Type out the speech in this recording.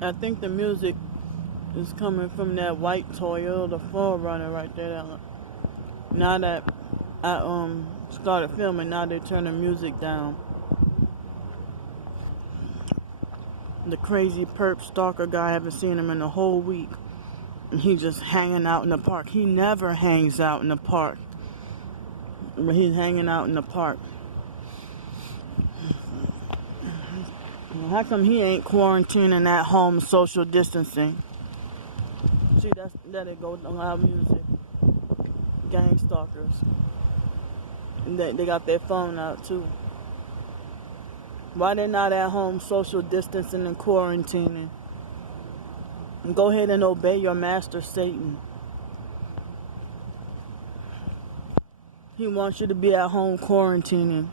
I think the music is coming from that white Toyota 4Runner right there. Now that I started filming, now they turn the music down. The crazy perp stalker guy, I haven't seen him in a whole week. And he's just hanging out in the park. He never hangs out in the park. But he's hanging out in the park. How come he ain't quarantining at home, social distancing? See, that it goes on our music. Gang stalkers. And they got their phone out too. Why they not at home social distancing and quarantining? And go ahead and obey your master Satan. He wants you to be at home quarantining.